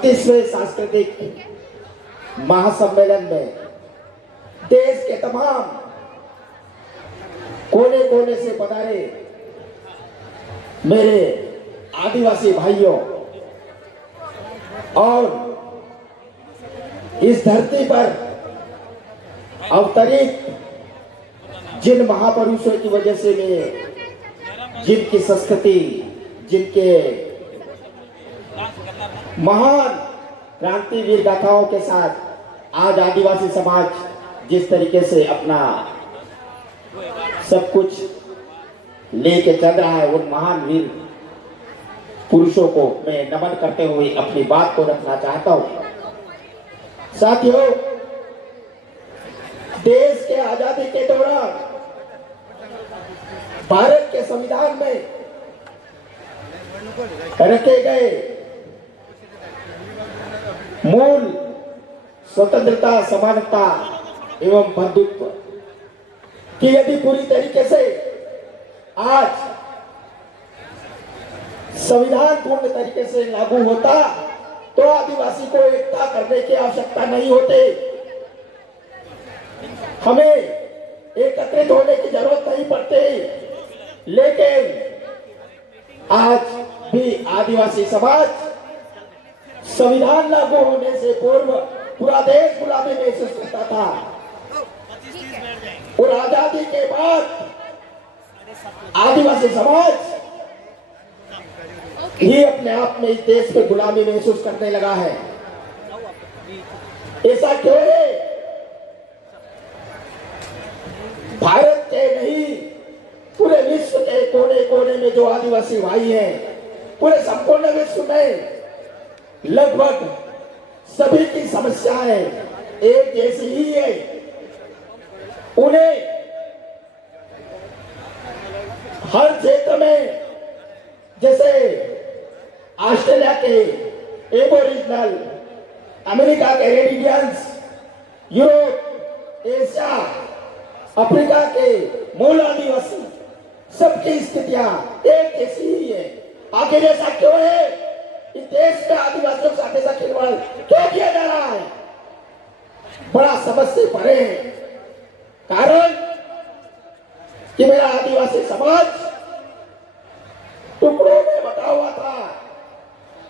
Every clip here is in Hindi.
30वें सांस्कृतिक महासम्मेलन में देश के तमाम कोने कोने से पधारे मेरे आदिवासी भाइयों और इस धरती पर अवतरित जिन महापुरुषों की वजह से मैं जिनकी संस्कृति, जिनके महान क्रांतिवीर गाथाओं के साथ आज आदिवासी समाज जिस तरीके से अपना सब कुछ लेके चल रहा है, उन महान वीर पुरुषों को मैं नमन करते हुए अपनी बात को रखना चाहता हूं। साथियों, देश के आजादी के दौरान भारत के संविधान में रखे गए मूल स्वतंत्रता, समानता एवं बंधुत्व कि यदि पूरी तरीके से आज संविधान पूर्ण तरीके से लागू होता तो आदिवासी को एकता करने की आवश्यकता नहीं होती, हमें एकत्रित होने की जरूरत नहीं पड़ती। लेकिन आज भी आदिवासी समाज संविधान लागू होने से पूर्व पूरा देश गुलामी महसूस करता था और आजादी के बाद आदिवासी समाज ही अपने आप में इस देश में गुलामी महसूस करने लगा है। ऐसा क्यों है? भारत के नहीं, पूरे विश्व के कोने कोने में जो आदिवासी भाई हैं, पूरे संपूर्ण विश्व में लगभग सभी की समस्याएं एक जैसी ही है। उन्हें हर क्षेत्र में, जैसे ऑस्ट्रेलिया के एबोरिजिनल, अमेरिका के red Indians, Europe, Asia, Africa के मूल आदिवासी, सबकी स्थितियां एक जैसी ही है। आखिर ऐसा क्यों है? इस देश में आदिवासियों के साथ ऐसा खिलवाड़ क्यों किया जा रहा है? बड़ा समझ से परे है। कारण कि मेरा आदिवासी समाज टुकड़ों में बटा हुआ था,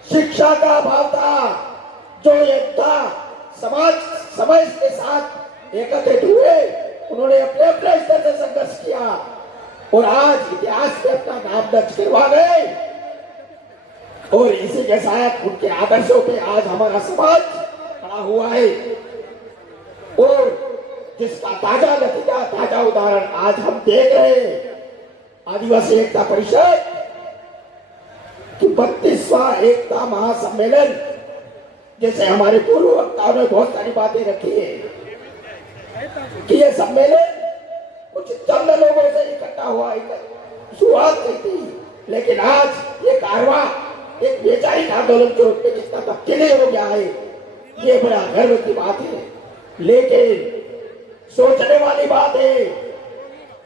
शिक्षा का अभाव था, जो एक था, समाज समय के साथ एकत्रित हुए, उन्होंने अपने अपने स्तर से संघर्ष किया और आज इतिहास में अपना नाम दर्ज करवा गए और इसी के साथ उनके आदर्शों पे आज हमारा समाज खड़ा हुआ है। और जिसका ताजा नतीजा, ताजा उदाहरण आज हम देख रहे हैं। आदिवासी एकता परिषद की 32वां एकता महासम्मेलन, जैसे हमारे पूर्व वक्ताओं ने बहुत सारी बातें रखी है कि यह सम्मेलन कुछ चंद लोगों से इकट्ठा हुआ, शुरुआत की थी, लेकिन आज ये कारवां एक वैचारिक आंदोलन के रूप में जितना तब्दीली हो गया है, ये बड़ा गर्व की बात है। लेकिन सोचने वाली बात है,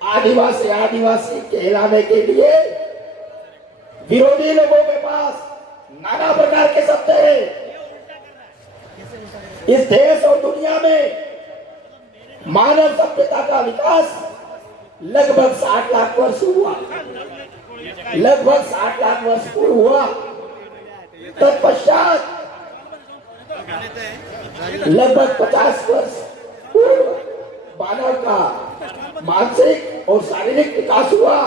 आदिवासी आदिवासी कहलाने के लिए विरोधी लोगों के पास नाना प्रकार के शब्द हैं। इस देश और दुनिया में मानव सभ्यता का विकास लगभग 60 लाख वर्ष हुआ, लगभग 60 लाख वर्ष पूर्व हुआ। तत्पश्चात लगभग 50 वर्ष पूर्व मानव का मानसिक और शारीरिक विकास हुआ।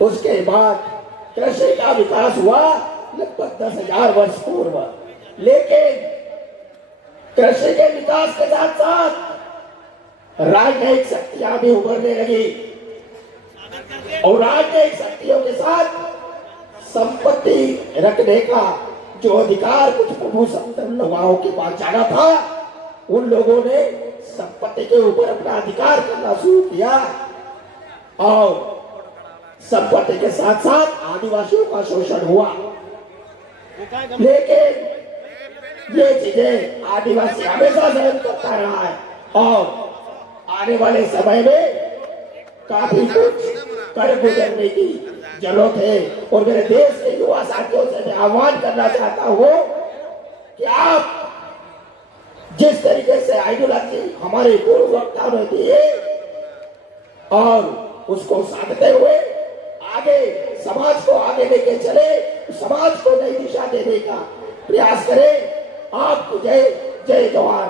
उसके बाद कृषि का विकास हुआ लगभग 10,000 वर्ष पूर्व। लेकिन कृषि के विकास के साथ साथ राजनयिक शक्तियां भी उभरने लगी और राजनयिक शक्तियों के साथ संपत्ति रखने का जो अधिकार कुछ प्रभु लोगों के पास जाना था, उन लोगों ने संपत्ति के ऊपर अपना अधिकार करना शुरू किया और संपत्ति के साथ साथ आदिवासियों का शोषण हुआ। लेकिन ये चीजें आदिवासी हमेशा सहन करता रहा है और आने वाले समय में काफी कुछ कर गुजरने की जरूरत है। और मेरे देश के युवा साथियों से मैं आह्वान करना चाहता हूं कि आप जिस तरीके से आइडियोलॉजी हमारे पूर्व वक्ताओं ने दी है और उसको साधते हुए आगे समाज को आगे लेके चले, समाज को नई दिशा देने का प्रयास करें। आपकी जय जय जवान।